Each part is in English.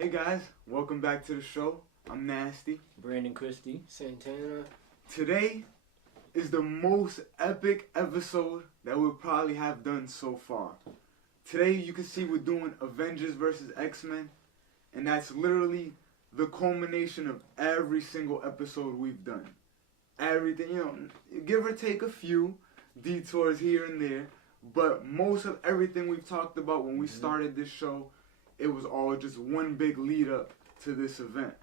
Hey guys, welcome back to the show. I'm Nasty. Brandon Christie. Santana. Today is the most epic episode that we'll probably have done so far. Today you can see we're doing Avengers versus X-Men, and that's literally the culmination of every single episode we've done. Everything, give or take a few detours here and there, but most of everything we've talked about when we started this show, it was all just one big lead up to this event.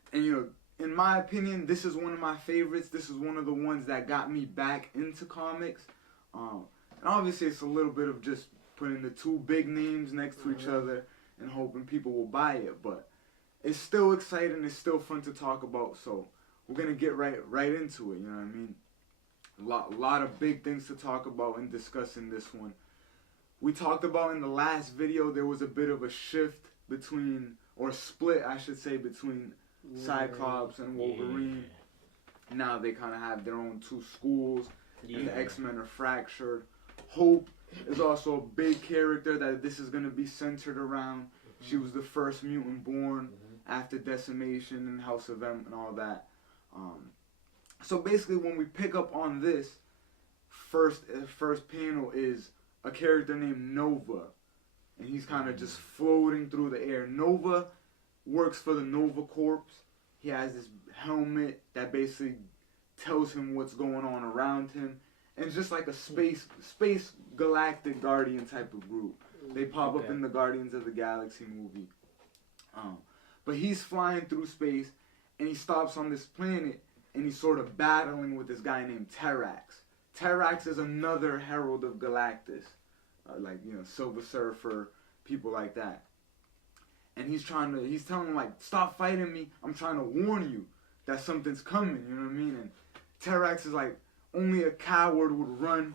In my opinion, this is one of my favorites. This is one of the ones that got me back into comics. And obviously it's a little bit of just putting the two big names next to each other and hoping people will buy it. But it's still exciting. It's still fun to talk about. So we're going to get right into it. You know what I mean? A lot of big things to talk about and discuss in this one. We talked about in the last video there was a bit of a shift between, or split I should say, between Cyclops and Wolverine. Yeah. Now they kind of have their own two schools, and the X-Men are fractured. Hope is also a big character that this is going to be centered around. She was the first mutant born after decimation and House of M and all that. So basically when we pick up on this, first panel is a character named Nova, and he's kind of just floating through the air. Nova works for the Nova Corps. He has this helmet that basically tells him what's going on around him, and it's just like a space galactic guardian type of group. They pop up in the Guardians of the Galaxy movie. But he's flying through space, and he stops on this planet, and he's sort of battling with this guy named Terrax. Terrax is another herald of Galactus, Silver Surfer, people like that. And he's telling him, like, stop fighting me, I'm trying to warn you that something's coming, you know what I mean? And Terrax is like, only a coward would run,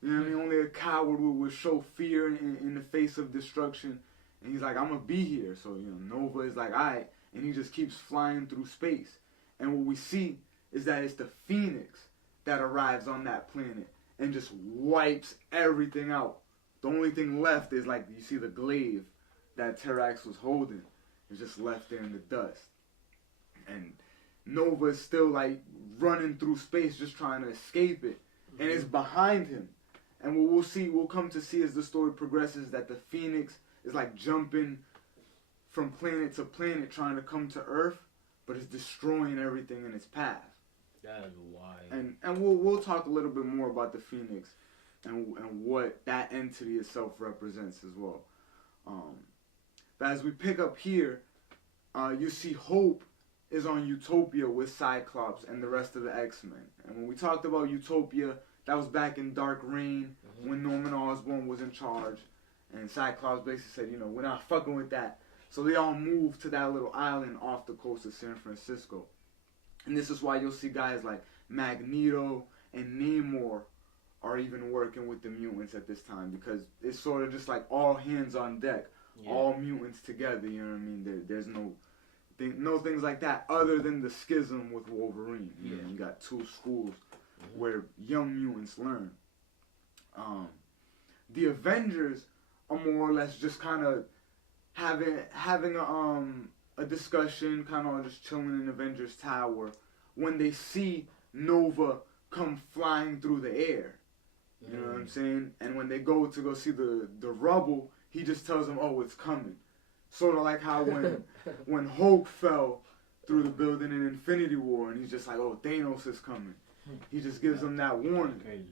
you know what I mean? Only a coward would show fear in the face of destruction. And he's like, I'm gonna be here. So, Nova is like, alright, and he just keeps flying through space. And what we see is that it's the Phoenix that arrives on that planet and just wipes everything out. The only thing left is, like, you see the glaive that Terrax was holding. It's just left there in the dust. And Nova is still, like, running through space just trying to escape it. And it's behind him. And what we'll come to see as the story progresses, that the Phoenix is, like, jumping from planet to planet trying to come to Earth, but it's destroying everything in its path. That is wild. And we'll talk a little bit more about the Phoenix and what that entity itself represents as well. But as we pick up here, you see Hope is on Utopia with Cyclops and the rest of the X-Men. And when we talked about Utopia, that was back in Dark Reign when Norman Osborn was in charge. And Cyclops basically said, we're not fucking with that. So they all moved to that little island off the coast of San Francisco. And this is why you'll see guys like Magneto and Namor are even working with the mutants at this time, because it's sort of just like all hands on deck, all mutants together, you know what I mean? There's no things like that other than the schism with Wolverine. You got two schools where young mutants learn. The Avengers are more or less just kind of having a discussion, kind of just chilling in Avengers Tower, when they see Nova come flying through the air. You know what I'm saying? And when they go see the rubble, he just tells them, oh, it's coming. Sort of like how when Hulk fell through the building in Infinity War, and he's just like, oh, Thanos is coming. He just gives them that warning. Crazy.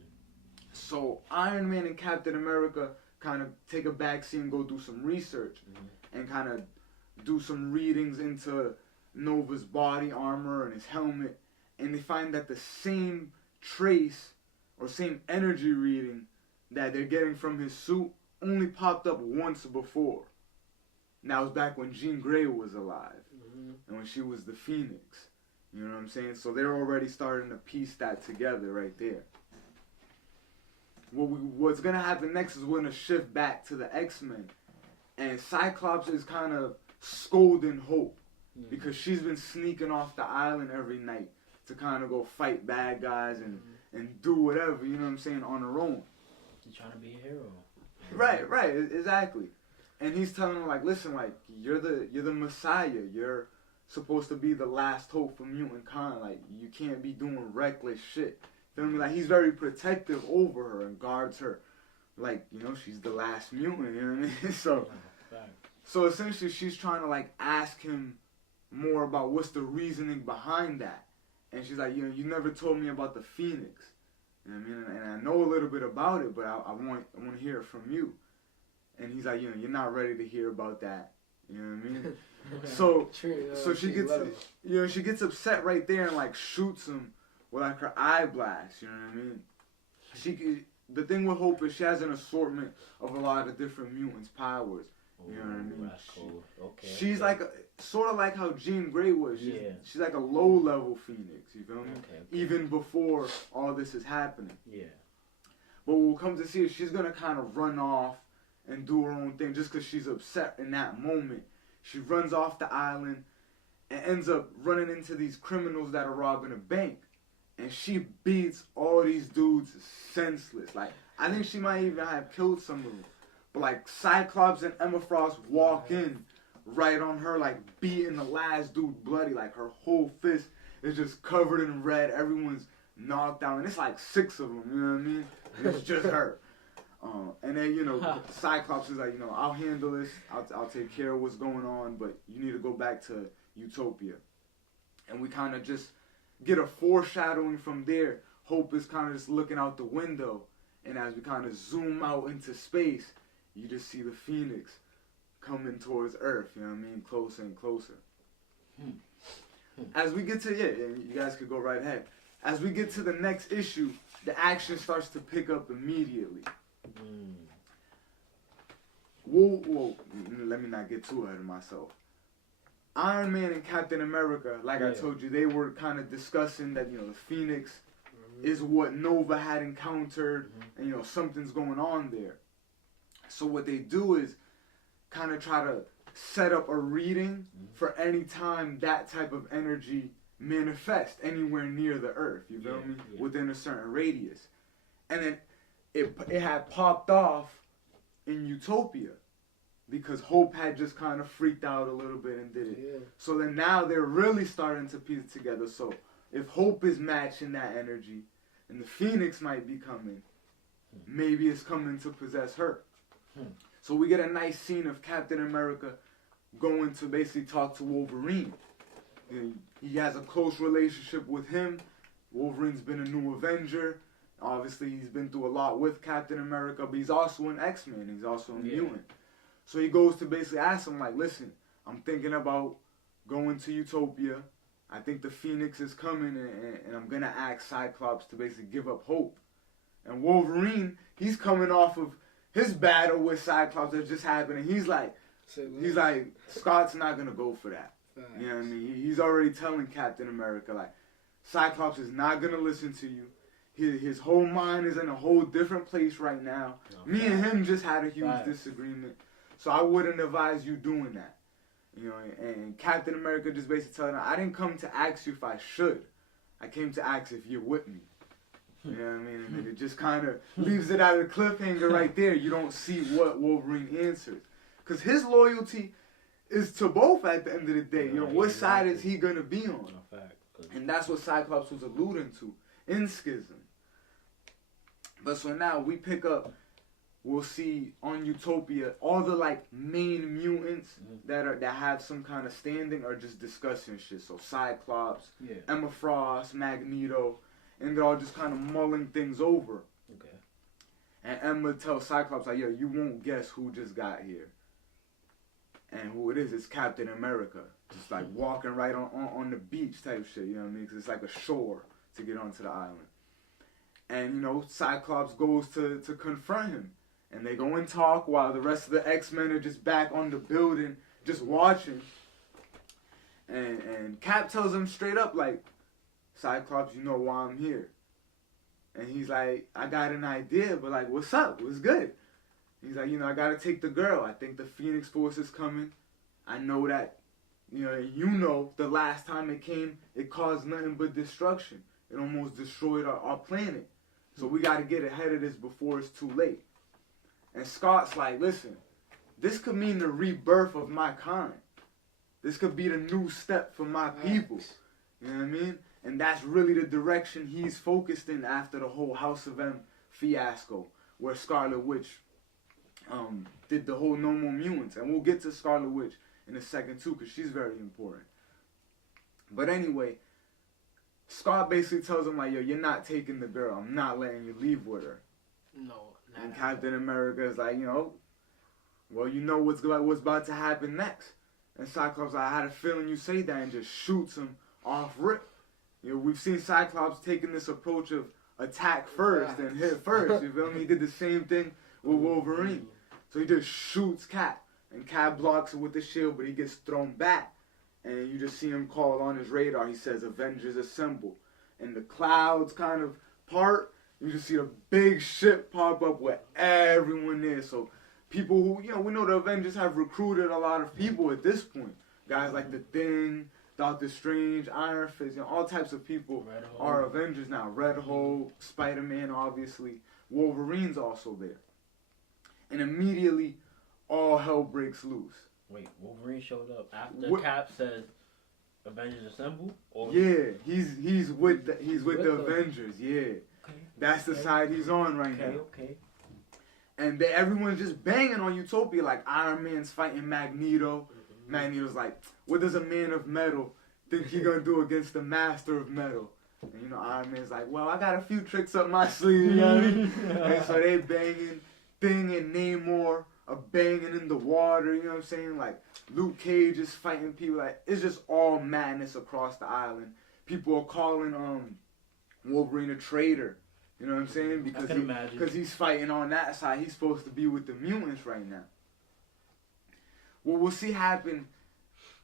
So Iron Man and Captain America kind of take a backseat and go do some research and kind of do some readings into Nova's body armor and his helmet, and they find that the same trace or same energy reading that they're getting from his suit only popped up once before. And that was back when Jean Grey was alive and when she was the Phoenix. You know what I'm saying? So they're already starting to piece that together right there. What's going to happen next is we're going to shift back to the X-Men, and Cyclops is kind of scolding Hope because she's been sneaking off the island every night to kind of go fight bad guys and do whatever, you know what I'm saying, on her own. She's trying to be a hero. Right, exactly. And he's telling her, like, listen, like, you're the Messiah. You're supposed to be the last hope for mutant kind. Like, you can't be doing reckless shit. Feel me? Like, he's very protective over her and guards her. Like, you know, she's the last mutant, you know what I mean? So essentially she's trying to, like, ask him more about what's the reasoning behind that. And she's like, you know, you never told me about the Phoenix. You know what I mean? And I know a little bit about it, but I want to hear it from you. And he's like, you know, you're not ready to hear about that. You know what I mean? So she gets, you know, she gets upset right there and, like, shoots him with, like, her eye blast. You know what I mean? The thing with Hope is she has an assortment of a lot of different mutants' powers. You know what I mean? That's cool. Okay. She's like sort of like how Jean Grey was. She's like a low-level Phoenix. You feel me? Okay. Even before all this is happening. Yeah. But we'll come to see is she's gonna kind of run off and do her own thing just because she's upset in that moment. She runs off the island and ends up running into these criminals that are robbing a bank. And she beats all these dudes senseless. Like, I think she might even have killed some of them. But, like, Cyclops and Emma Frost walk in right on her, like, beating the last dude bloody. Like, her whole fist is just covered in red. Everyone's knocked out. And it's like 6 of them, you know what I mean? And it's just her. And then, you know, Cyclops is like, you know, I'll handle this. I'll take care of what's going on. But you need to go back to Utopia. And we kind of just get a foreshadowing from there. Hope is kind of just looking out the window. And as we kind of zoom out into space, you just see the Phoenix coming towards Earth, you know what I mean? Closer and closer. As we get to, you guys could go right ahead. As we get to the next issue, the action starts to pick up immediately. Whoa, let me not get too ahead of myself. Iron Man and Captain America, like I told you, they were kind of discussing that, you know, the Phoenix is what Nova had encountered, and, you know, something's going on there. So what they do is kind of try to set up a reading for any time that type of energy manifests anywhere near the Earth, you feel me? Within a certain radius. And then it had popped off in Utopia because Hope had just kind of freaked out a little bit and did it. So then now they're really starting to piece it together. So if Hope is matching that energy and the Phoenix might be coming, maybe it's coming to possess her. So we get a nice scene of Captain America going to basically talk to Wolverine. And he has a close relationship with him. Wolverine's been a new Avenger. Obviously, he's been through a lot with Captain America, but he's also an X-Men. He's also a mutant. So he goes to basically ask him, like, listen, I'm thinking about going to Utopia. I think the Phoenix is coming, and I'm going to ask Cyclops to basically give up Hope. And Wolverine, he's coming off of his battle with Cyclops that just happened, and he's like, Scott's not going to go for that. You know what I mean? He's already telling Captain America, like, Cyclops is not going to listen to you. His whole mind is in a whole different place right now. Me and him just had a huge disagreement. So I wouldn't advise you doing that. You know, and Captain America just basically telling her, I didn't come to ask you if I should. I came to ask if you're with me. You know what I mean? And then it just kind of leaves it at a cliffhanger right there. You don't see what Wolverine answers. Because his loyalty is to both at the end of the day. You know, what side is he going to be on? And that's what Cyclops was alluding to in Schism. But so now we pick up, we'll see on Utopia, all the, like, main mutants that have some kind of standing are just discussing shit. So Cyclops, Emma Frost, Magneto, and they're all just kind of mulling things over. And Emma tells Cyclops, like, yo, you won't guess who just got here. And who it is, it's Captain America. Just, like, walking right on the beach type shit, you know what I mean? Because it's like a shore to get onto the island. And, you know, Cyclops goes to confront him. And they go and talk while the rest of the X-Men are just back on the building, just watching. And Cap tells him straight up, like, Cyclops, you know why I'm here. And he's like, I got an idea, but, like, what's up? What's good? He's like, you know, I got to take the girl. I think the Phoenix Force is coming. I know that, you know, the last time it came, it caused nothing but destruction. It almost destroyed our planet. So we got to get ahead of this before it's too late. And Scott's like, listen, this could mean the rebirth of my kind. This could be the new step for my people. You know what I mean? And that's really the direction he's focused in after the whole House of M fiasco, where Scarlet Witch did the whole no more mutants. And we'll get to Scarlet Witch in a second too, because she's very important. But anyway, Scar basically tells him like, yo, you're not taking the girl. I'm not letting you leave with her. No. And Captain America is like, you know, well, you know what's about to happen next. And Cyclops, I had a feeling you say that, and just shoots him off rip. You know, we've seen Cyclops taking this approach of attack first and hit first. You feel me? He did the same thing with Wolverine. So he just shoots Cap, and Cap blocks it with the shield, but he gets thrown back. And you just see him call on his radar. He says, Avengers assemble. And the clouds kind of part. You just see a big ship pop up with everyone there. So people who, you know, we know the Avengers have recruited a lot of people at this point. Guys like The Thing, Doctor Strange, Iron Fist, you know, all types of people are Avengers now. Red Hulk, Spider-Man, obviously. Wolverine's also there. And immediately, all hell breaks loose. Wait, Wolverine showed up after Cap says Avengers assemble? Or yeah, he's with the Avengers. Yeah, okay, that's the side he's on right now. Okay. And everyone's just banging on Utopia, like Iron Man's fighting Magneto. Magneto's like, what does a man of metal think he gonna do against the master of metal? And you know, Iron Man's like, well, I got a few tricks up my sleeve, you know what I mean? And so they banging. Thing and Namor are banging in the water, you know what I'm saying? Like, Luke Cage is fighting people. Like, it's just all madness across the island. People are calling Wolverine a traitor. You know what I'm saying? Because he's fighting on that side. He's supposed to be with the mutants right now. What we'll see happen.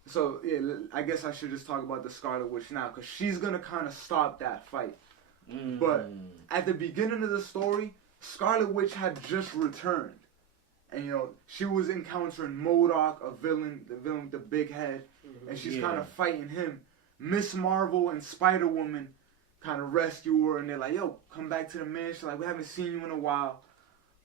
So, yeah, I guess I should just talk about the Scarlet Witch now, because she's going to kind of stop that fight. But at the beginning of the story, Scarlet Witch had just returned. And, you know, she was encountering MODOK, the villain with the big head. And she's kind of fighting him. Miss Marvel and Spider-Woman kind of rescue her. And they're like, yo, come back to the mansion. Like, we haven't seen you in a while.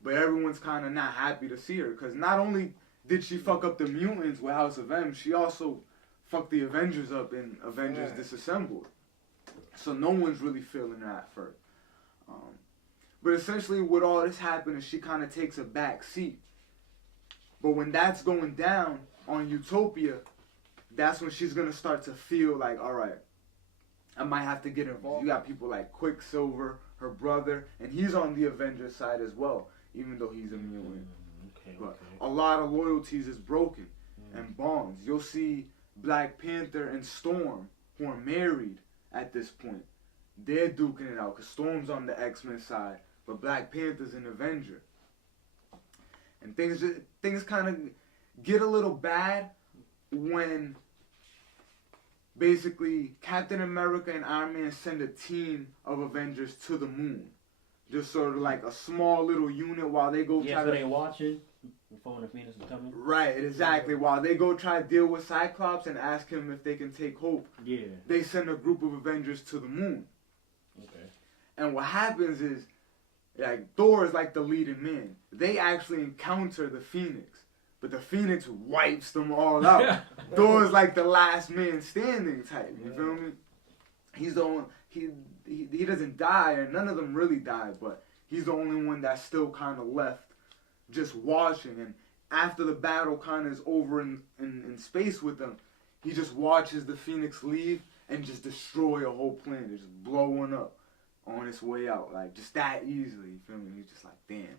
But everyone's kind of not happy to see her. Because not only did she fuck up the mutants with House of M, she also fucked the Avengers up in Avengers Disassembled. So no one's really feeling her at first. But essentially what all this happened is she kind of takes a back seat. But when that's going down on Utopia, that's when she's going to start to feel like, all right, I might have to get involved. You got people like Quicksilver, her brother, and he's on the Avengers side as well, even though he's a mutant. But a lot of loyalties is broken and bonds. You'll see Black Panther and Storm, who are married at this point. They're duking it out because Storm's on the X-Men side, but Black Panther's an Avenger. And things kind of get a little bad when basically Captain America and Iron Man send a team of Avengers to the moon. Just sort of like a small little unit while they go try to... they watching before the Phoenix is coming? Right, exactly. While they go try to deal with Cyclops and ask him if they can take Hope. Yeah. They send a group of Avengers to the moon. Okay. And what happens is, like, Thor is like the leading man. They actually encounter the Phoenix. But the Phoenix wipes them all out. Thor's like the last man standing type. You feel me? He's the only... He doesn't die, and none of them really die, but he's the only one that's still kind of left just watching. And after the battle kind of is over in space with them, he just watches the Phoenix leave and just destroy a whole planet, just blow one up on its way out, like just that easily. You feel me? He's just like, damn,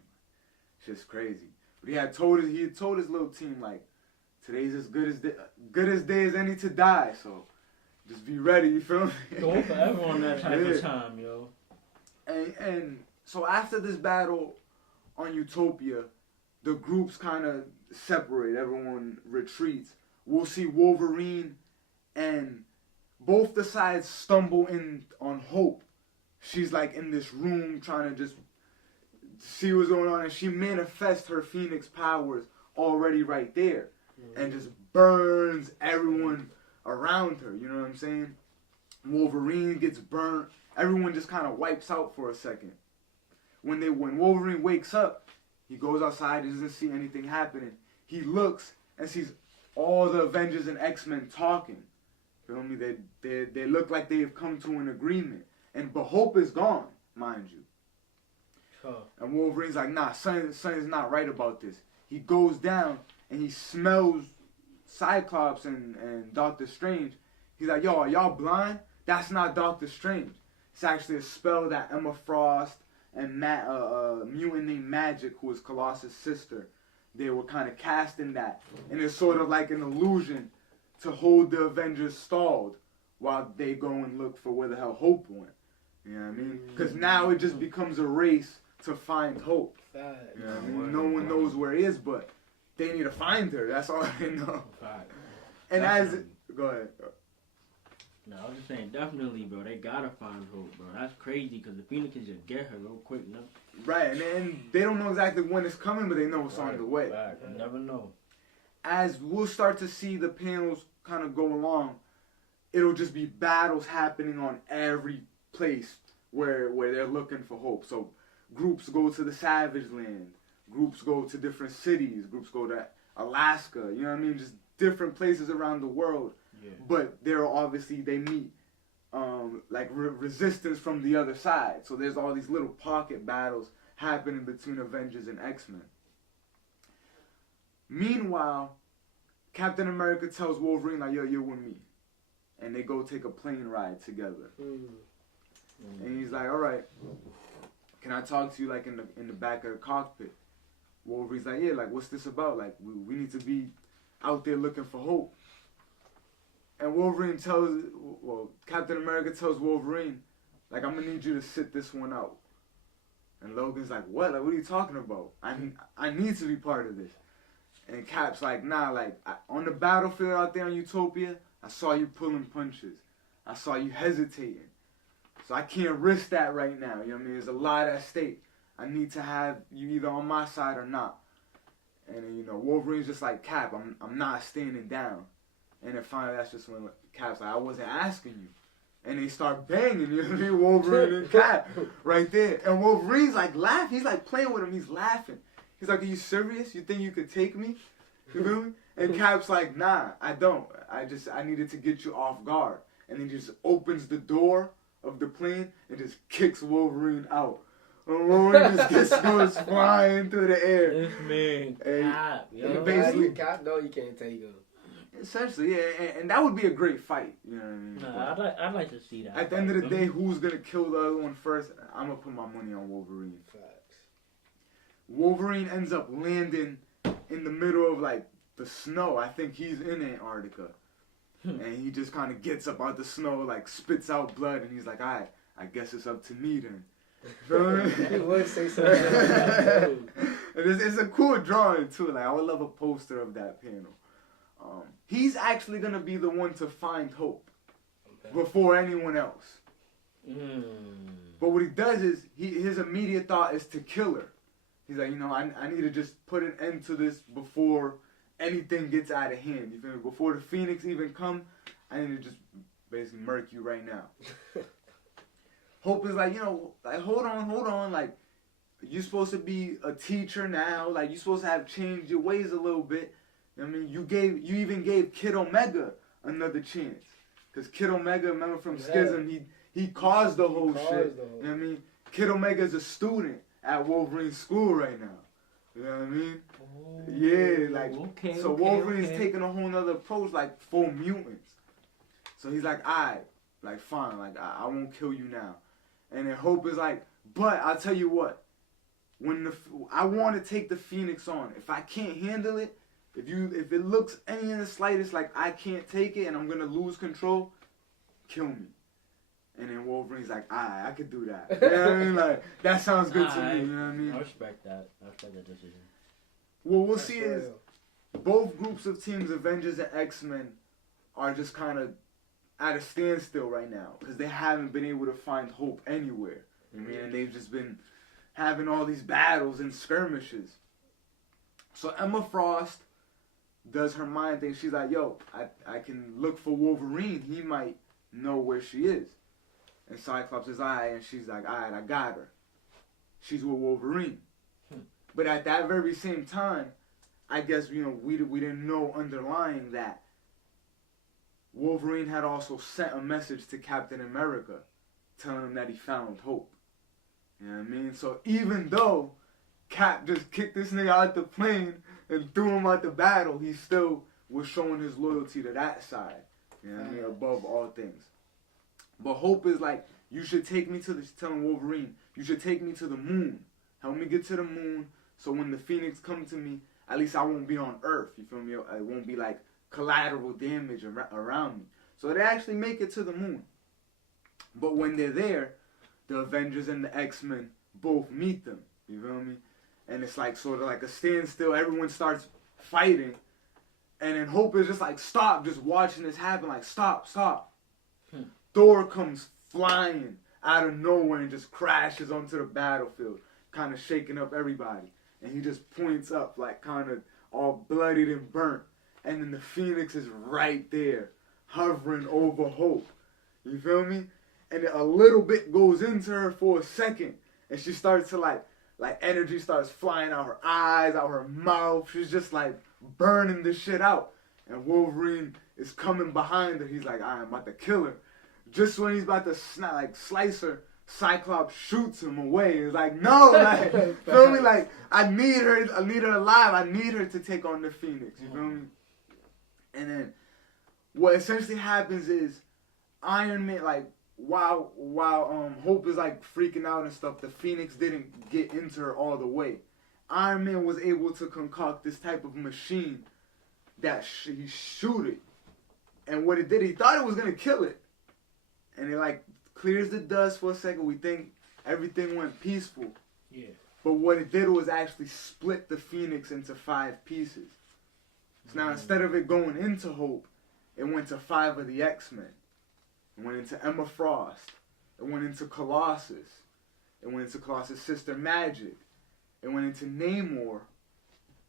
it's just crazy. But he had told his little team, like, today's as good as day as any to die, so just be ready, you feel me? Go for everyone that type of time, yo. And so after this battle on Utopia, the groups kind of separate. Everyone retreats. We'll see Wolverine and both the sides stumble in on Hope. She's like in this room trying to just see what's going on, and she manifests her Phoenix powers already right there and just burns everyone around her, you know what I'm saying? Wolverine gets burnt. Everyone just kind of wipes out for a second. When Wolverine wakes up, he goes outside, he doesn't see anything happening. he looks and sees all the Avengers and X-Men talking. Feel me? They look like they've come to an agreement. But Hope is gone, mind you. Huh. And Wolverine's like, nah, something's not right about this. He goes down and he smells Cyclops and Doctor Strange. He's like, yo, are y'all blind? That's not Doctor Strange. It's actually a spell that Emma Frost and mutant named Magic, who is Colossus' sister, they were kind of casting that. And it's sort of like an illusion to hold the Avengers stalled while they go and look for where the hell Hope went. You know what I mean? Because now it just becomes a race to find Hope. You know what I mean? No one knows where it is, but they need to find her. That's all they know. And go ahead. No, I was just saying, definitely, bro. They gotta find Hope, bro. That's crazy because the Phoenix can just get her real quick, no? Right, and they don't know exactly when it's coming, but they know it's on the way. You never know. As we'll start to see the panels kind of go along, it'll just be battles happening on every place where they're looking for Hope. So groups go to the Savage Land, groups go to different cities, groups go to Alaska, you know what I mean? Just different places around the world. Yeah. But they meet resistance from the other side. So there's all these little pocket battles happening between Avengers and X-Men. Meanwhile, Captain America tells Wolverine, like, yo, you're with me. And they go take a plane ride together. And he's like, all right, can I talk to you like in the back of the cockpit? Wolverine's like, yeah, like, what's this about? Like, we need to be out there looking for Hope. And Captain America tells Wolverine, like, I'm gonna need you to sit this one out. And Logan's like, what? Like, what are you talking about? I need to be part of this. And Cap's like, nah, like, on the battlefield out there in Utopia, I saw you pulling punches. I saw you hesitating. So I can't risk that right now. You know what I mean? There's a lot at stake. I need to have you either on my side or not. And then, Wolverine's just like, Cap, I'm not standing down. And then finally, that's just when Cap's like, I wasn't asking you. And they start banging, you know what I mean? Wolverine and Cap right there. And Wolverine's like laughing. He's like playing with him. He's laughing. He's like, are you serious? You think you could take me? You feel me? And Cap's like, nah, I don't. I needed to get you off guard. And then he just opens the door of the plane and just kicks Wolverine out. And Wolverine just goes flying through the air. This man, Cap. Basically, Cap, no, you can't take him. Essentially, yeah, and that would be a great fight. You know what I mean? No, I'd like to see that. At the end of the day, who's gonna kill the other one first? I'm gonna put my money on Wolverine. Facts. Wolverine ends up landing in the middle of like the snow. I think he's in Antarctica, and he just kind of gets up out the snow, like spits out blood, and he's like, "All right, I guess it's up to me then." He would say something. And it's a cool drawing too. Like I would love a poster of that panel. He's actually gonna be the one to find Hope before anyone else. But what he does is his immediate thought is to kill her. He's like, I need to just put an end to this before anything gets out of hand. You feel me? Before the Phoenix even come, I need to just basically murk you right now. Hope is like, like hold on, like you're supposed to be a teacher now, like you're supposed to have changed your ways a little bit. I mean, you even gave Kid Omega another chance. Because Kid Omega, remember from Schism, he caused the whole shit. You know what I mean? Kid Omega's a student at Wolverine's school right now. You know what I mean? Oh, yeah, like, so Wolverine's taking a whole nother approach, like, for mutants. So he's like, alright, like, fine, like, I won't kill you now. And then Hope is like, but I'll tell you what, I want to take the Phoenix on. If I can't handle it, if it looks any in the slightest like I can't take it and I'm gonna lose control, kill me. And then Wolverine's like, I could do that. You know what I mean? Like, that sounds good to me, you know what I mean? I respect that. I respect that decision. What we'll see is both groups of teams, Avengers and X-Men, are just kind of at a standstill right now because they haven't been able to find Hope anywhere. You know what I mean? And they've just been having all these battles and skirmishes. So Emma Frost does her mind thing. She's like, yo, I can look for Wolverine. He might know where she is. And Cyclops is alright, and she's like, alright, I got her. She's with Wolverine. But at that very same time, I guess, we didn't know underlying that Wolverine had also sent a message to Captain America telling him that he found hope. You know what I mean? So even though Cap just kicked this nigga out the plane and threw him out the battle, he still was showing his loyalty to that side. You know what I mean? Above all things. But Hope is like, you should take me to telling Wolverine, you should take me to the moon. Help me get to the moon so when the Phoenix come to me, at least I won't be on Earth. You feel me? It won't be like collateral damage around me. So they actually make it to the moon. But when they're there, the Avengers and the X-Men both meet them. You feel me? And it's like sort of like a standstill. Everyone starts fighting. And then Hope is just like, stop, just watching this happen. Like, stop. Thor comes flying out of nowhere and just crashes onto the battlefield, kind of shaking up everybody. And he just points up, like kind of all bloodied and burnt. And then the Phoenix is right there, hovering over Hope. You feel me? And a little bit goes into her for a second. And she starts to like energy starts flying out her eyes, out her mouth. She's just like burning this shit out. And Wolverine is coming behind her. He's like, I'm about to kill her. Just when he's about to slice her, Cyclops shoots him away. It's like, no, like, feel me? Like, I need her alive. I need her to take on the Phoenix. You feel me? And then what essentially happens is Iron Man, like, while Hope is like freaking out and stuff, the Phoenix didn't get into her all the way. Iron Man was able to concoct this type of machine that he shoot it. And what it did, he thought it was gonna kill it. And it like clears the dust for a second. We think everything went peaceful. Yeah. But what it did was actually split the Phoenix into 5 pieces. So now instead of it going into Hope, it went to 5 of the X-Men. It went into Emma Frost. It went into Colossus. It went into Colossus' sister Magic. It went into Namor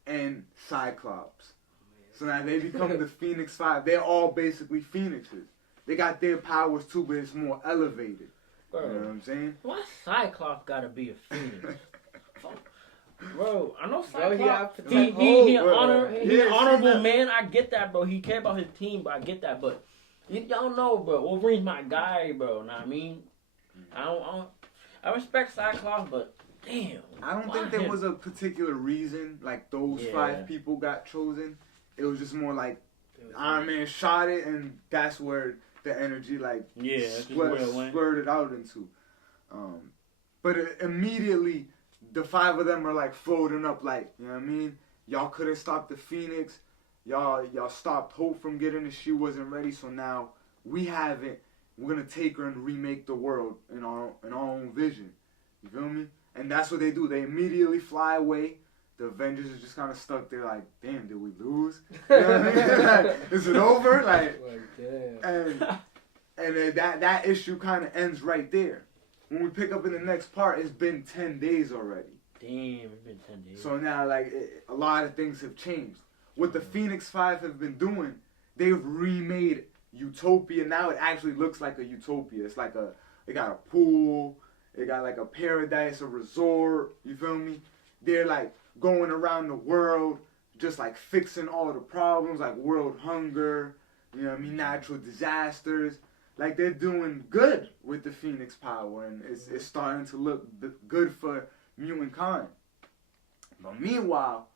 and Cyclops. So now they become the Phoenix 5. They're all basically Phoenixes. They got their powers too, but it's more elevated. Bro, you know what I'm saying? Why Cyclops gotta be a Phoenix? Bro, I know Bro, Cyclops. he He bro. an honorable man. I get that, bro. He cared about his team, but I get that. But y'all know, bro. Wolverine's my guy, bro. Know what I mean? I respect Cyclops, but damn. I don't think there was a particular reason like those 5 people got chosen. It was just more like Iron Man shot it, and that's where the energy like splurted out into. But immediately the 5 of them are like floating up, like, you know what I mean? Y'all couldn't stop the Phoenix. Y'all stopped Hope from getting it. She wasn't ready, so now we have it. We're gonna take her and remake the world in our own vision. You feel me? And that's what they do. They immediately fly away. The Avengers is just kind of stuck there, like, damn, did we lose? You know what I mean? Like, is it over? Like damn. And then that issue kind of ends right there. When we pick up in the next part, it's been 10 days already. Damn, it's been 10 days. So now, like, a lot of things have changed. What the Phoenix 5 have been doing, they've remade Utopia. Now it actually looks like a utopia. It's like they got a pool, they got like a paradise, a resort, you feel me? They're like going around the world, just like fixing all the problems, like world hunger, you know what I mean, natural disasters. Like, they're doing good with the Phoenix power, and it's starting to look good for mutantkind. But meanwhile,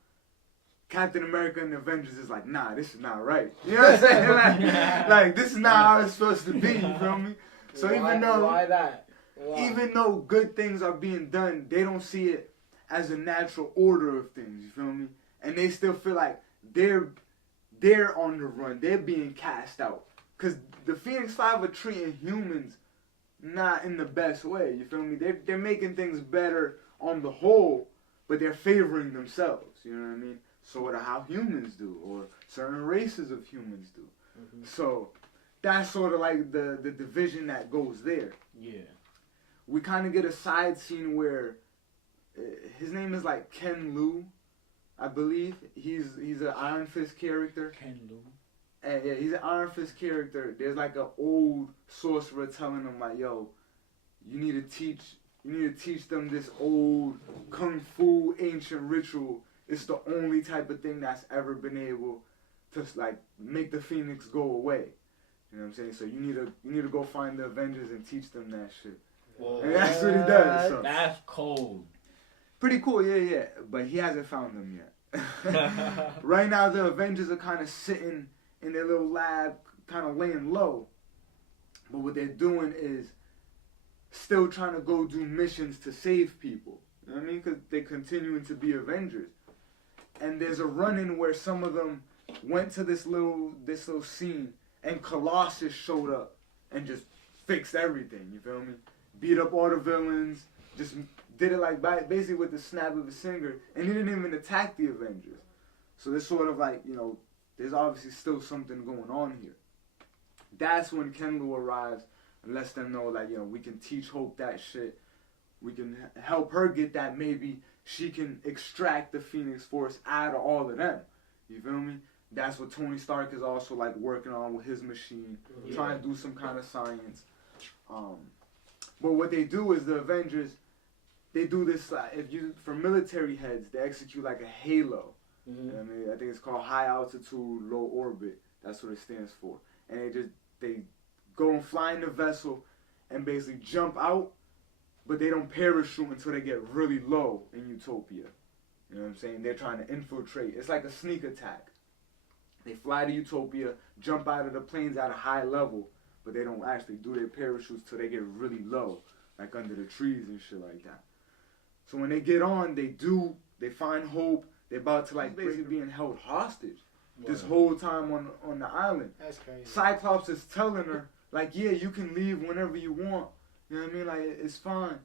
Captain America and the Avengers is like, nah, this is not right. You know what I'm saying? Like this is not how it's supposed to be, you feel me? So even though good things are being done, they don't see it as a natural order of things, you feel me? And they still feel like they're on the run. They're being cast out. Because the Phoenix 5 are treating humans not in the best way, you feel me? They're making things better on the whole, but they're favoring themselves, you know what I mean? Sort of how humans do, or certain races of humans do. Mm-hmm. So that's sort of like the division that goes there. Yeah. We kind of get a side scene where his name is like Ken Lu, I believe. He's an Iron Fist character. Ken Lu. And yeah, he's an Iron Fist character. There's like an old sorcerer telling him like, yo, you need to teach them this old kung fu ancient ritual. it's the only type of thing that's ever been able to like make the Phoenix go away. You know what I'm saying? So you need to go find the Avengers and teach them that shit. Whoa. And that's what he does. So. That's cold. Pretty cool, yeah. But he hasn't found them yet. Right now, the Avengers are kind of sitting in their little lab, kind of laying low. But what they're doing is still trying to go do missions to save people. You know what I mean? Because they're continuing to be Avengers. And there's a run-in where some of them went to this little scene, and Colossus showed up and just fixed everything. You feel me? Beat up all the villains. Just did it like basically with the snap of his finger, and he didn't even attack the Avengers. So there's sort of like, you know, there's obviously still something going on here. That's when Kendall arrives and lets them know, like, you know, we can teach Hope that shit. We can help her get that. Maybe she can extract the Phoenix Force out of all of them. You feel me? That's what Tony Stark is also like working on with his machine, trying to do some kind of science. But what they do is the Avengers, they do this, for military heads, they execute like a halo. Mm-hmm. You know what I mean? I think it's called high altitude, low orbit. That's what it stands for. And they go and fly in the vessel and basically jump out, but they don't parachute until they get really low in Utopia. You know what I'm saying? They're trying to infiltrate. It's like a sneak attack. They fly to Utopia, jump out of the planes at a high level, but they don't actually do their parachutes till they get really low, like under the trees and shit like that. So when they get on, they find Hope. They're about to like basically being held hostage this whole time on the island. That's crazy. Cyclops is telling her, like, yeah, you can leave whenever you want. You know what I mean? Like, it's fine.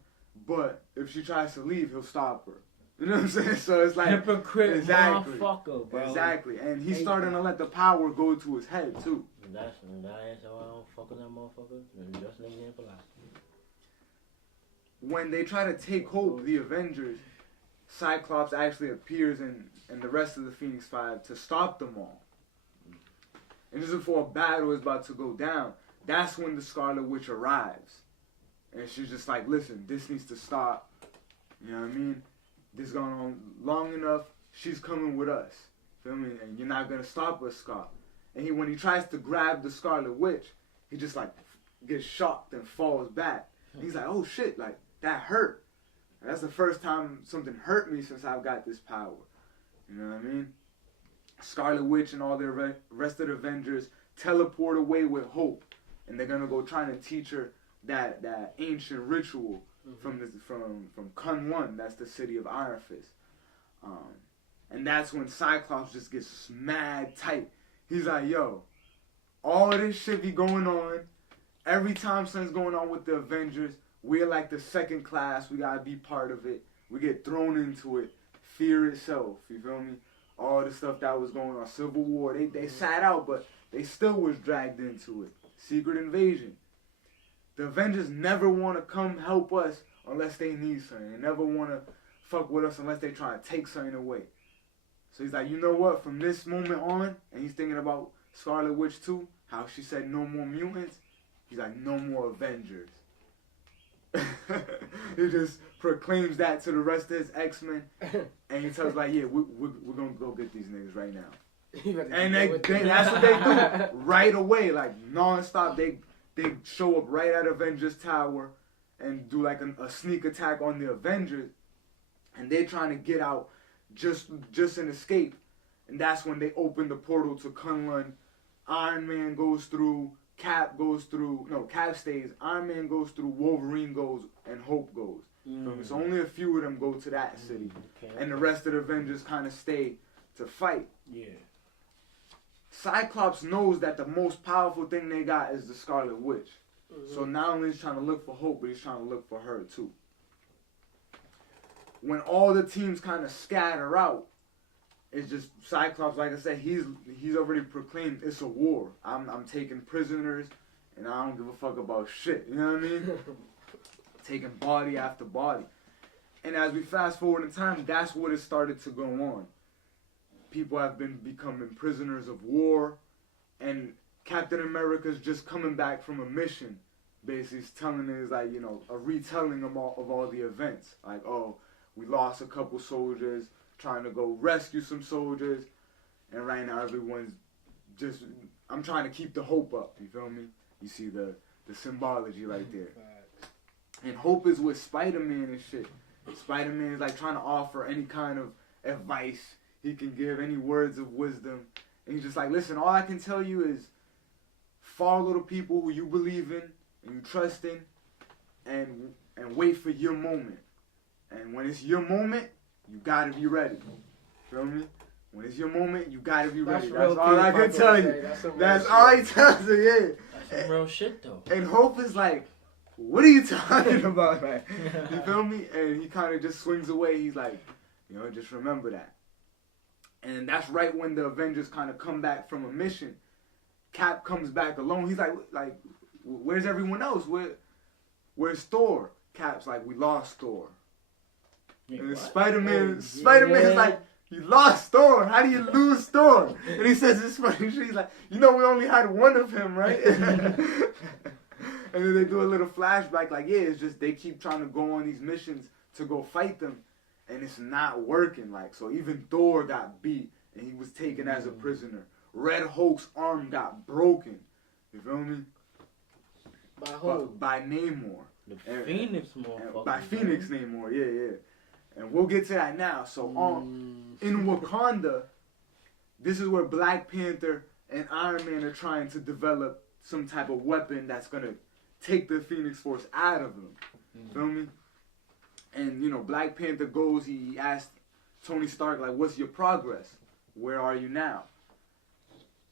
But if she tries to leave, he'll stop her. You know what I'm saying? So it's like hypocrite motherfucker, bro. Exactly. And he's starting to let the power go to his head too. That ain't so I don't fuck with that motherfucker. Just an example. When they try to take Hope, the Avengers, Cyclops actually appears and the rest of the Phoenix Five to stop them all. And just before a battle is about to go down, that's when the Scarlet Witch arrives. And she's just like, listen, this needs to stop. You know what I mean? This going on long enough. She's coming with us. Feel me? And you're not going to stop us, Scott. And when he tries to grab the Scarlet Witch, he just like gets shocked and falls back. And he's like, oh shit, like that hurt. And that's the first time something hurt me since I've got this power. You know what I mean? Scarlet Witch and all the rest of the Avengers teleport away with Hope. And they're going to go trying to teach her that ancient ritual from Kun-1, that's the city of Iron Fist. And that's when Cyclops just gets mad tight. He's like, yo, all this shit be going on. Every time something's going on with the Avengers, we're like the second class. We gotta be part of it. We get thrown into it. Fear itself, you feel me? All the stuff that was going on. Civil War, they sat out, but they still was dragged into it. Secret invasion. The Avengers never want to come help us unless they need something. They never want to fuck with us unless they try to take something away. So he's like, you know what? From this moment on, and he's thinking about Scarlet Witch too, how she said no more mutants. He's like, no more Avengers. He just proclaims that to the rest of his X-Men, and he tells like, yeah, we're gonna go get these niggas right now. And that's what they do right away, like non-stop. They show up right at Avengers Tower and do like a sneak attack on the Avengers, and they're trying to get out just an escape. And that's when they open the portal to Kunlun. Iron Man goes through, Cap stays, Iron Man goes through, Wolverine goes, and Hope goes. So only a few of them go to that city. And the rest of the Avengers kind of stay to fight. Yeah. Cyclops knows that the most powerful thing they got is the Scarlet Witch. So not only is he trying to look for Hope, but he's trying to look for her too. When all the teams kind of scatter out, it's just Cyclops, like I said, he's already proclaimed it's a war. I'm taking prisoners, and I don't give a fuck about shit. You know what I mean? Taking body after body. And as we fast forward in time, that's what it started to go on. People have been becoming prisoners of war, and Captain America's just coming back from a mission. Basically, he's telling us, like, you know, a retelling of all the events. Like, oh, we lost a couple soldiers. trying to go rescue some soldiers, and right now everyone's just. I'm trying to keep the hope up. You feel me? You see the symbology right there. And Hope is with Spider-Man and shit. Spider-Man is like trying to offer any kind of advice he can give, any words of wisdom. And he's just like, listen, all I can tell you is follow the people who you believe in and you trust in, and wait for your moment. And when it's your moment, you gotta be ready. Feel me? When it's your moment, you gotta be ready. That's all I can tell you. That's all he tells you, yeah. That's some real shit, though. And Hope is like, what are you talking about, man? You feel me? And he kind of just swings away. He's like, just remember that. And that's right when the Avengers kind of come back from a mission. Cap comes back alone. He's like, where's everyone else? Where's Thor? Cap's like, we lost Thor. Yeah, and what? Spider-Man's like, you lost Thor. How do you lose Thor? And he says this funny shit. He's like, we only had one of him, right? And then they do a little flashback, like, yeah, it's just they keep trying to go on these missions to go fight them, and it's not working. Like, so even Thor got beat, and he was taken as a prisoner. Red Hulk's arm got broken. You feel me? By who? By Namor. The Phoenix motherfucker. By Phoenix Namor, yeah. And we'll get to that now. So in Wakanda, this is where Black Panther and Iron Man are trying to develop some type of weapon that's gonna take the Phoenix Force out of them. Feel me? And Black Panther goes, he asked Tony Stark, like, what's your progress? Where are you now?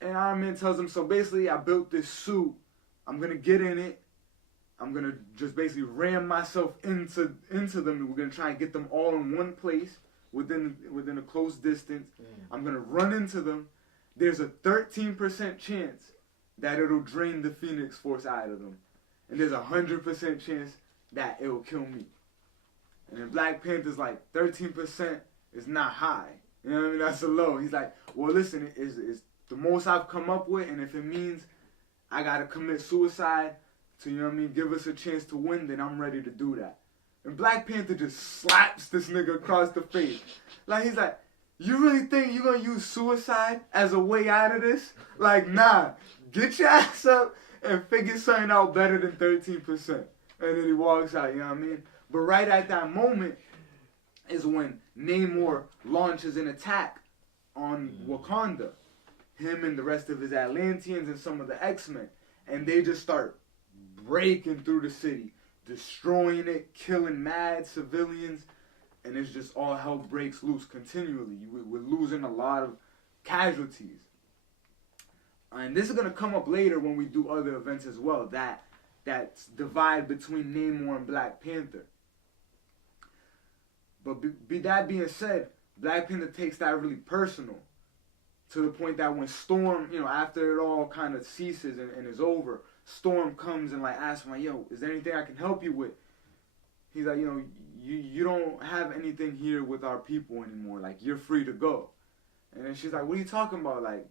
And Iron Man tells him, so basically I built this suit. I'm gonna get in it. I'm gonna just basically ram myself into them. We're gonna try and get them all in one place within a close distance. I'm gonna run into them. There's a 13% chance that it'll drain the Phoenix Force out of them, and there's a 100% chance that it'll kill me. And then Black Panther's like, 13% is not high. You know what I mean? That's a low. He's like, well, listen, it's the most I've come up with, and if it means I gotta commit suicide to, give us a chance to win, then I'm ready to do that. And Black Panther just slaps this nigga across the face. Like, he's like, you really think you're gonna use suicide as a way out of this? Like, nah. Get your ass up and figure something out better than 13%. And then he walks out, you know what I mean? But right at that moment is when Namor launches an attack on Wakanda. Him and the rest of his Atlanteans and some of the X-Men. And they just start breaking through the city, destroying it, killing mad civilians, and it's just all hell breaks loose continually. We're losing a lot of casualties. And this is going to come up later when we do other events as well, that's divide between Namor and Black Panther. But that being said, Black Panther takes that really personal, to the point that when Storm, after it all kind of ceases and is over, Storm comes and like asks him, like, yo, is there anything I can help you with? He's like, you don't have anything here with our people anymore. Like, you're free to go. And then she's like, what are you talking about? Like,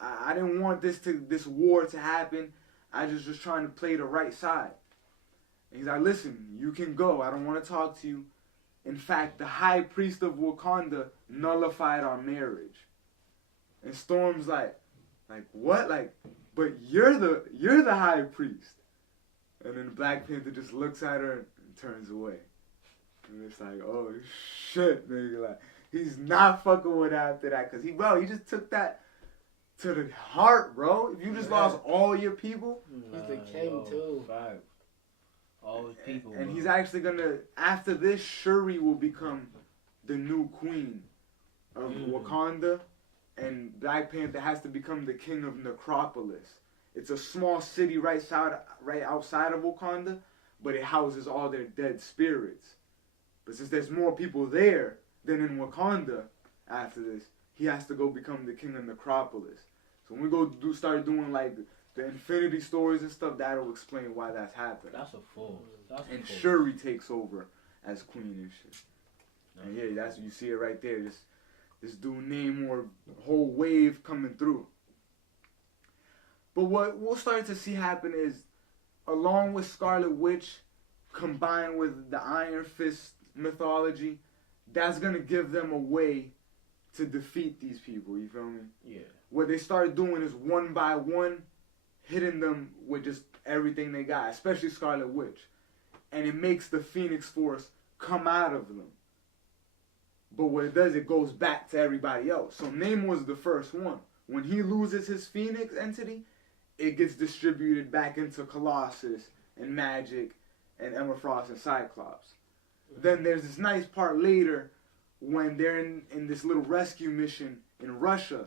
I didn't want this war to happen. I just was trying to play the right side. And he's like, listen, you can go. I don't want to talk to you. In fact, the High Priest of Wakanda nullified our marriage. And Storm's like what? Like, but you're the High Priest. And then Black Panther just looks at her and turns away. And it's like, oh shit, nigga. Like, he's not fucking with after that, cause he just took that to the heart, bro. If you just lost all your people, he's the king too. Five. All his people. And he's actually gonna, after this, Shuri will become the new queen of Wakanda, and Black Panther has to become the king of Necropolis. It's a small city right outside of Wakanda, but it houses all their dead spirits. But since there's more people there than in Wakanda after this, he has to go become the king of Necropolis. So when we start doing like the Infinity stories and stuff, that'll explain why that's happened. That's a fool. And Shuri takes over as queen and shit. And yeah, you see it right there. This dude Namor, whole wave coming through. But what we'll start to see happen is, along with Scarlet Witch, combined with the Iron Fist mythology, that's gonna give them a way to defeat these people. You feel me? Yeah. What they start doing is one by one, hitting them with just everything they got, especially Scarlet Witch, and it makes the Phoenix Force come out of them. But what it does, it goes back to everybody else. So Namor's the first one. When he loses his Phoenix entity, it gets distributed back into Colossus and Magic and Emma Frost and Cyclops. Then there's this nice part later when they're in this little rescue mission in Russia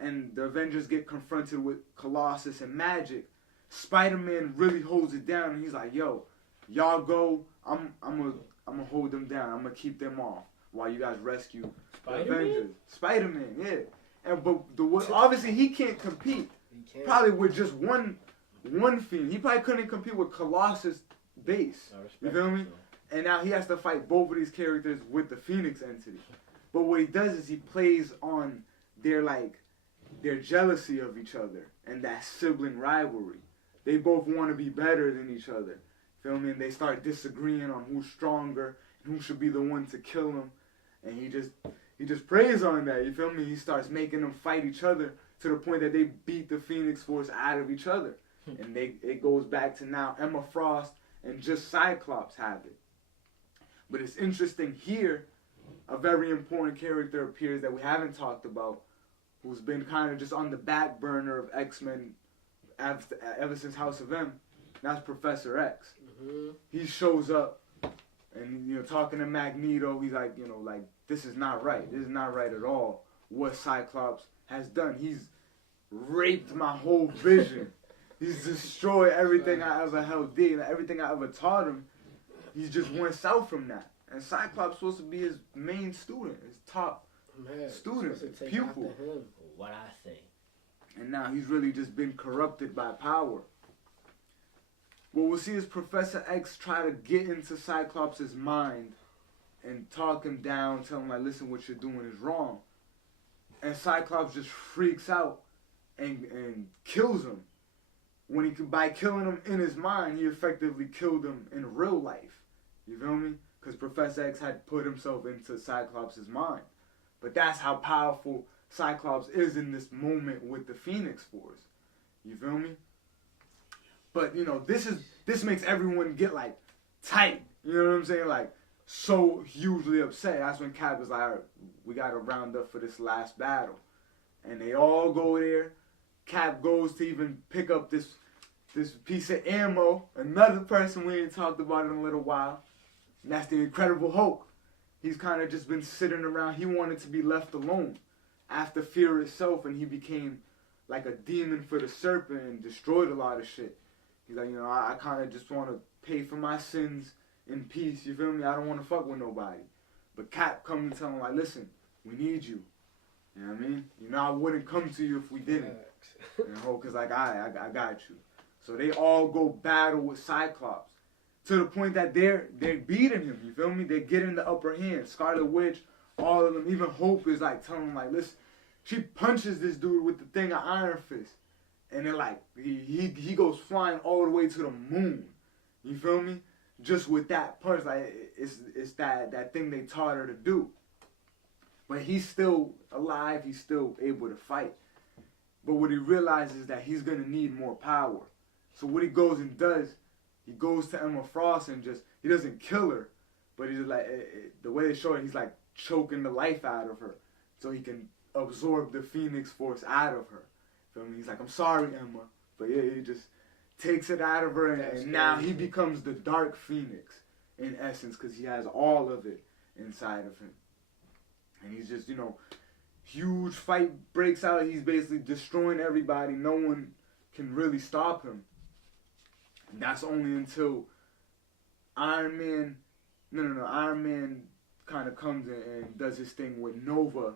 and the Avengers get confronted with Colossus and Magic. Spider-Man really holds it down and he's like, yo, y'all go, I'm gonna hold them down. I'm gonna keep them off while you guys rescue the Avengers. Spider-Man, yeah. But obviously he can't compete. Probably with just one fiend. He probably couldn't compete with Colossus base. You feel me? And now he has to fight both of these characters with the Phoenix entity. But what he does is he plays on their jealousy of each other and that sibling rivalry. They both want to be better than each other. Feel me? And they start disagreeing on who's stronger and who should be the one to kill him. And he just preys on that. You feel me? He starts making them fight each other to the point that they beat the Phoenix Force out of each other. And it goes back to now Emma Frost and just Cyclops have it. But it's interesting here, a very important character appears that we haven't talked about, who's been kind of just on the back burner of X-Men ever since House of M. That's Professor X. Mm-hmm. He shows up and, talking to Magneto, he's like, this is not right. This is not right at all what Cyclops has done. He's raped my whole vision. He's destroyed everything I ever held dear, everything I ever taught him. He just went south from that. And Cyclops supposed to be his main student, his top student, pupil. What I say. And now he's really just been corrupted by power. What we'll see is Professor X try to get into Cyclops' mind and talk him down, tell him, like, listen, what you're doing is wrong. And Cyclops just freaks out and kills him. By killing him in his mind, he effectively killed him in real life. You feel me? Because Professor X had put himself into Cyclops' mind. But that's how powerful Cyclops is in this moment with the Phoenix Force. You feel me? But, this makes everyone get, tight. You know what I'm saying? So hugely upset. That's when Cap was like, all right, we got to round up for this last battle. And they all go there. Cap goes to even pick up this piece of ammo. Another person we ain't talked about in a little while. And that's the Incredible Hulk. He's kind of just been sitting around. He wanted to be left alone after Fear itself, and he became like a demon for the serpent and destroyed a lot of shit. He's like, I kind of just want to pay for my sins in peace. You feel me? I don't want to fuck with nobody. But Cap comes and tell him, like, listen, we need you. You know what I mean? I wouldn't come to you if we didn't. Because, I got you. So they all go battle with Cyclops. To the point that they're beating him, you feel me? They're getting the upper hand. Scarlet Witch, all of them, even Hope is telling him, listen, she punches this dude with the thing of Iron Fist. And then he goes flying all the way to the moon. You feel me? Just with that punch, it's that thing they taught her to do. But he's still alive, he's still able to fight. But what he realizes is that he's gonna need more power. So what he goes and does, he goes to Emma Frost and he doesn't kill her, but he's the way they show it, he's choking the life out of her so he can absorb the Phoenix Force out of her. Feel me? He's like, I'm sorry, Emma. But yeah, he just takes it out of her and now he becomes the Dark Phoenix in essence because he has all of it inside of him. And he's just, huge fight breaks out. He's basically destroying everybody. No one can really stop him. And that's only until Iron Man kind of comes in and does his thing with Nova.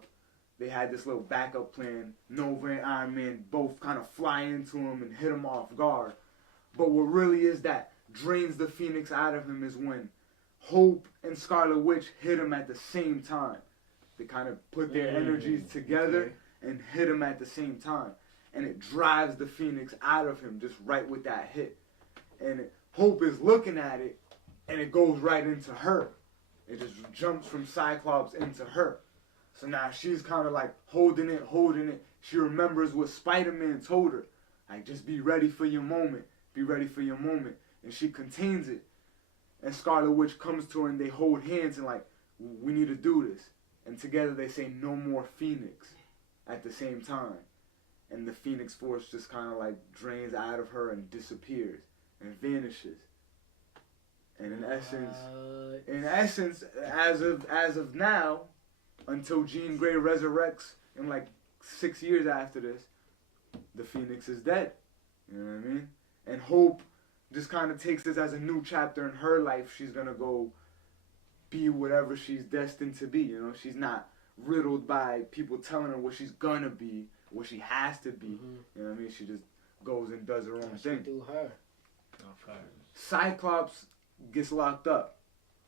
They had this little backup plan. Nova and Iron Man both kind of fly into him and hit him off guard. But what really is that drains the Phoenix out of him is when Hope and Scarlet Witch hit him at the same time. They kind of put their energies together and hit him at the same time. And it drives the Phoenix out of him just right with that hit. And Hope is looking at it, and it goes right into her. it just jumps from Cyclops into her. So now she's kind of like holding it. She remembers what Spider-Man told her. Like, just be ready for your moment. Be ready for your moment. And she contains it. And Scarlet Witch comes to her and they hold hands and like, we need to do this. And together they say, no more Phoenix at the same time. And the Phoenix Force just kind of like drains out of her and disappears and vanishes. And in essence, as of now, until Jean Grey resurrects in like 6 years after this, the Phoenix is dead. You know what I mean? And Hope just kind of takes this as a new chapter in her life. She's gonna go be whatever she's destined to be. You know, she's not riddled by people telling her what she's gonna be, what she has to be. Mm-hmm. You know what I mean? She just goes and does her own thing. Do her. Cyclops gets locked up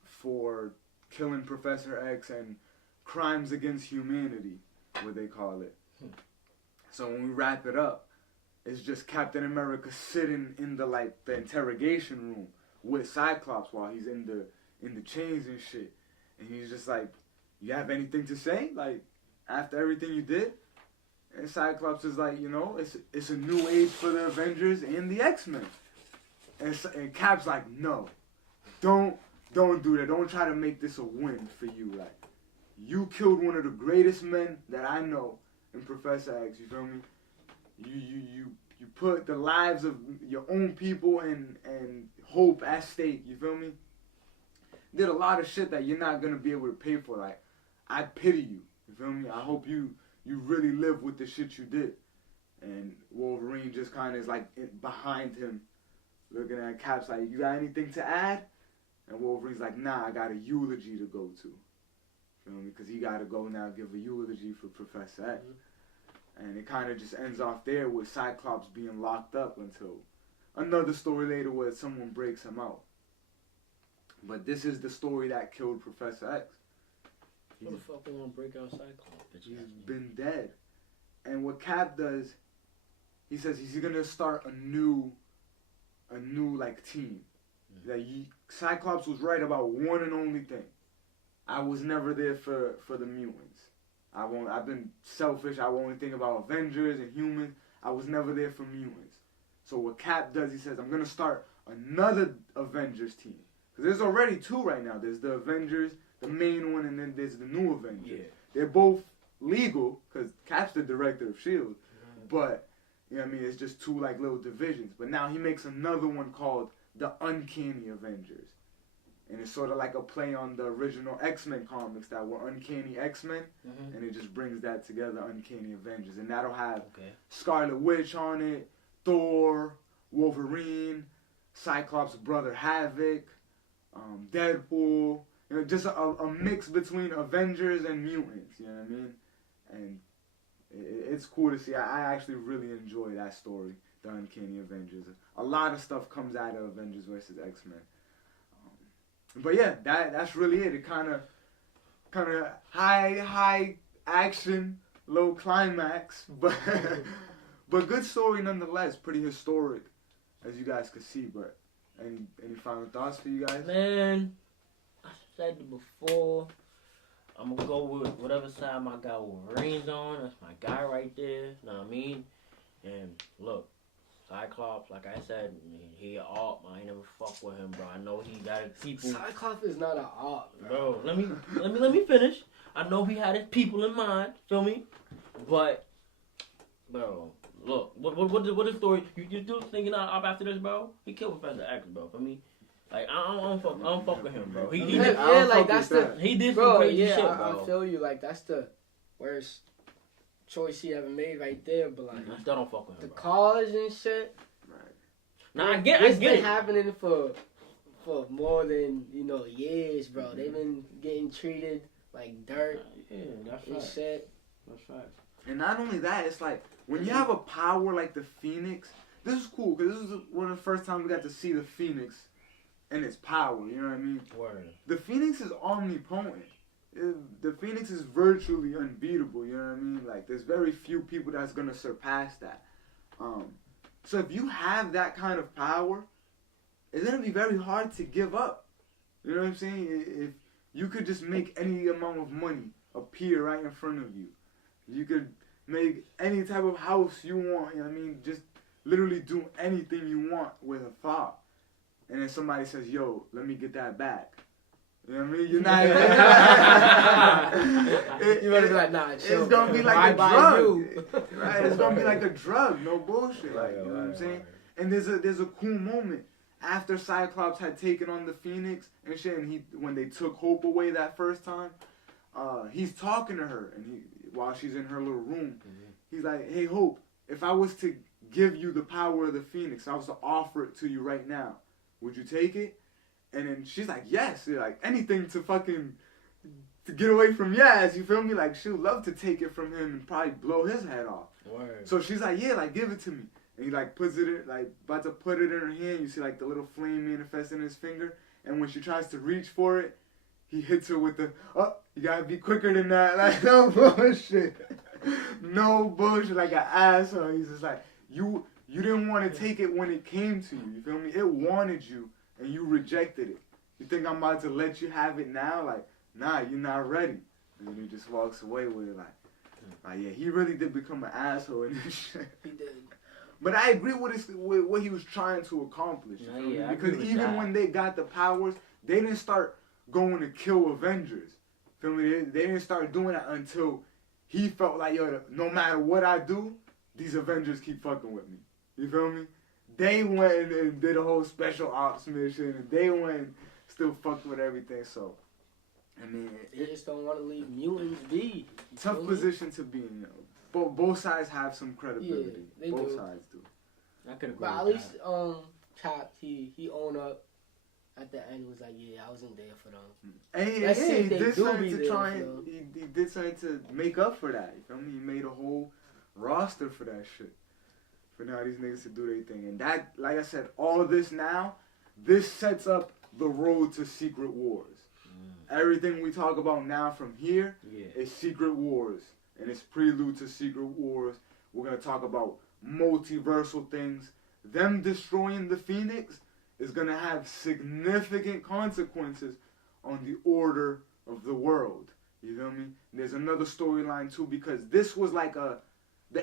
for killing Professor X and crimes against humanity, what they call it. So when we wrap it up, it's just Captain America sitting in the interrogation room with Cyclops while he's in the chains and shit, and he's just like, "You have anything to say? Like, after everything you did?" And Cyclops is like, "You know, it's a new age for the Avengers and the XMen." And Cap's like, "No, don't do that. Don't try to make this a win for you. Like, you killed one of the greatest men that I know in Professor X. You feel me? You put the lives of your own people and Hope at stake. You feel me? Did a lot of shit that you're not gonna be able to pay for. Like, I pity you. You feel me? I hope you really live with the shit you did." And Wolverine just kind of is like behind him, looking at Cap's like, "You got anything to add?" And Wolverine's like, "Nah, I got a eulogy to go to." Feel me? Because he got to go now give a eulogy for Professor X. And it kind of just ends off there with Cyclops being locked up until another story later where someone breaks him out. But this is the story that killed Professor X. Who the fuck want to break out Cyclops? He's been dead. And what Cap does, he says he's going to start a new team. That Cyclops was right about one and only thing. I was never there for the mutants. I've been selfish. I only think about Avengers and humans. I was never there for mutants. So what Cap does, he says, I'm going to start another Avengers team. Because there's already two right now. There's the Avengers, the main one, and then there's the new Avengers. Yeah. They're both legal, because Cap's the director of S.H.I.E.L.D. But, you know what I mean, it's just two like little divisions. But now he makes another one called the Uncanny Avengers. And it's sort of like a play on the original X-Men comics that were Uncanny X-Men. And it just brings that together, Uncanny Avengers. And that'll have Scarlet Witch on it, Thor, Wolverine, Cyclops' brother Havoc, Deadpool. You know, just a mix between Avengers and mutants, you know what I mean? And it's cool to see. I actually really enjoy that story, the Uncanny Avengers. A lot of stuff comes out of Avengers versus X-Men. But yeah, that's really it. It kind of high action, low climax, but good story nonetheless. Pretty historic, as you guys could see. But any final thoughts for you guys? Man, I said it before. I'm gonna go with whatever side my guy Wolverine's on. That's my guy right there. You know what I mean? And look, Cyclops, like I said, he a op. I ain't never fuck with him, bro. I know he got people. Cyclops is not an op, bro. Let me finish. I know he had his people in mind. Feel me? But, bro, look, what is the story? You do thinking op after this, bro? He killed Professor X, bro. For me, like I don't fuck with him, bro. He did some crazy shit, bro. I feel you. Like that's the worst choice he ever made right there, but like I still don't fuck with him. The college and shit. Right. Now I get it's been it. happening for more than years, bro. They've been getting treated like dirt. Yeah, that's and right. Shit. That's right. And not only that, it's like when you have a power like the Phoenix. This is cool because this is one of the first times we got to see the Phoenix and its power. You know what I mean? Word. The Phoenix is omnipotent. The Phoenix is virtually unbeatable, you know what I mean? Like, there's very few people that's going to surpass that. So if you have that kind of power, it's going to be very hard to give up. You know what I'm saying? If You could just make any amount of money appear right in front of you. You could make any type of house you want, you know what I mean? Just literally do anything you want with a thought. And then somebody says, yo, let me get that back. You know what I mean? You're not You better be like, nah, chill. It's gonna be like a drug. Right? It's gonna be like a drug, no bullshit. Like, you know what I'm saying? And there's a cool moment after Cyclops had taken on the Phoenix and shit, and when they took Hope away that first time, he's talking to her, and while she's in her little room, he's like, hey Hope, if I was to give you the power of the Phoenix, I was to offer it to you right now, would you take it? And then she's like, yes, like anything to get away from Yaz, you feel me? Like, she would love to take it from him and probably blow his head off. Word. So she's like, yeah, like, give it to me. And he, like, puts it in, like, about to put it in her hand. You see, like, the little flame manifest in his finger. And when she tries to reach for it, he hits her with the, oh, you gotta be quicker than that. Like, no bullshit. No bullshit, like an asshole. He's just like, you didn't want to take it when it came to you. You feel me? It wanted you, and you rejected it. You think I'm about to let you have it now? Like, nah, you're not ready. And then he just walks away with it, like yeah, he really did become an asshole in this shit. He did. But I agree with what he was trying to accomplish. You feel me? Because even when they got the powers, they didn't start going to kill Avengers. Feel me? They didn't start doing that until he felt like, yo, no matter what I do, these Avengers keep fucking with me. You feel me? They went and did a whole special ops mission, and they went and still fucked with everything. So, I mean, they just don't want to leave mutants be. Tough position to be in. Both sides have some credibility. Yeah, both do. sides do. I could agree. But at with least, Cap, he owned up. At the end, was like, yeah, I wasn't there for them. And he did something to try and he did something to make up for that. You feel me? He made a whole roster for that shit. For now, these niggas to do their thing, and that, like I said, all of this now, this sets up the road to Secret Wars. Everything we talk about now from here is Secret Wars, and it's prelude to Secret Wars. We're gonna talk about multiversal things. Them destroying the Phoenix is going to have significant consequences on the order of the world. You feel me? There's another storyline too, because this was like the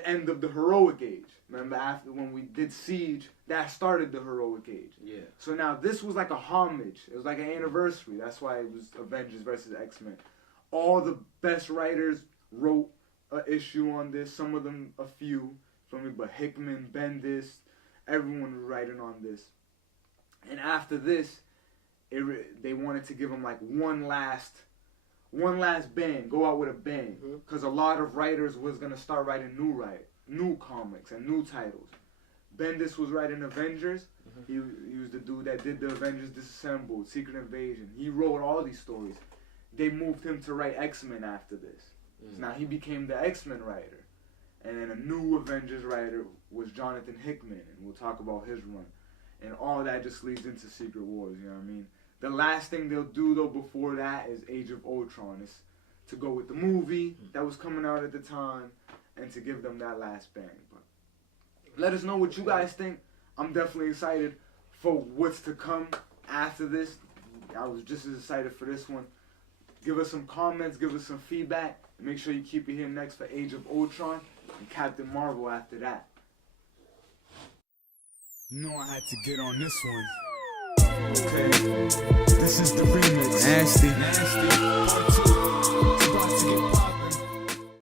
end of the heroic age. Remember, after when we did Siege, that started the heroic age. Yeah. So now this was like a homage. It was like an anniversary. That's why it was Avengers versus X-Men. All the best writers wrote an issue on this. Some of them a few. Feel me? But Hickman, Bendis, everyone was writing on this. And after this, they wanted to give him like one last bang, go out with a bang, because a lot of writers was gonna start writing new comics and new titles. Bendis was writing Avengers. He was the dude that did the Avengers Disassembled, Secret Invasion. He wrote all these stories. They moved him to write X-Men after this. So now he became the X-Men writer, and then a new Avengers writer was Jonathan Hickman, and we'll talk about his run. And all that just leads into Secret Wars, you know what I mean? The last thing they'll do, though, before that is Age of Ultron. Is to go with the movie that was coming out at the time and to give them that last bang. But let us know what you guys think. I'm definitely excited for what's to come after this. I was just as excited for this one. Give us some comments, give us some feedback. And make sure you keep it here next for Age of Ultron and Captain Marvel after that. No, I had to get on this one. Okay, this is the remix. Nasty. Part 2. It's about to get poppin'.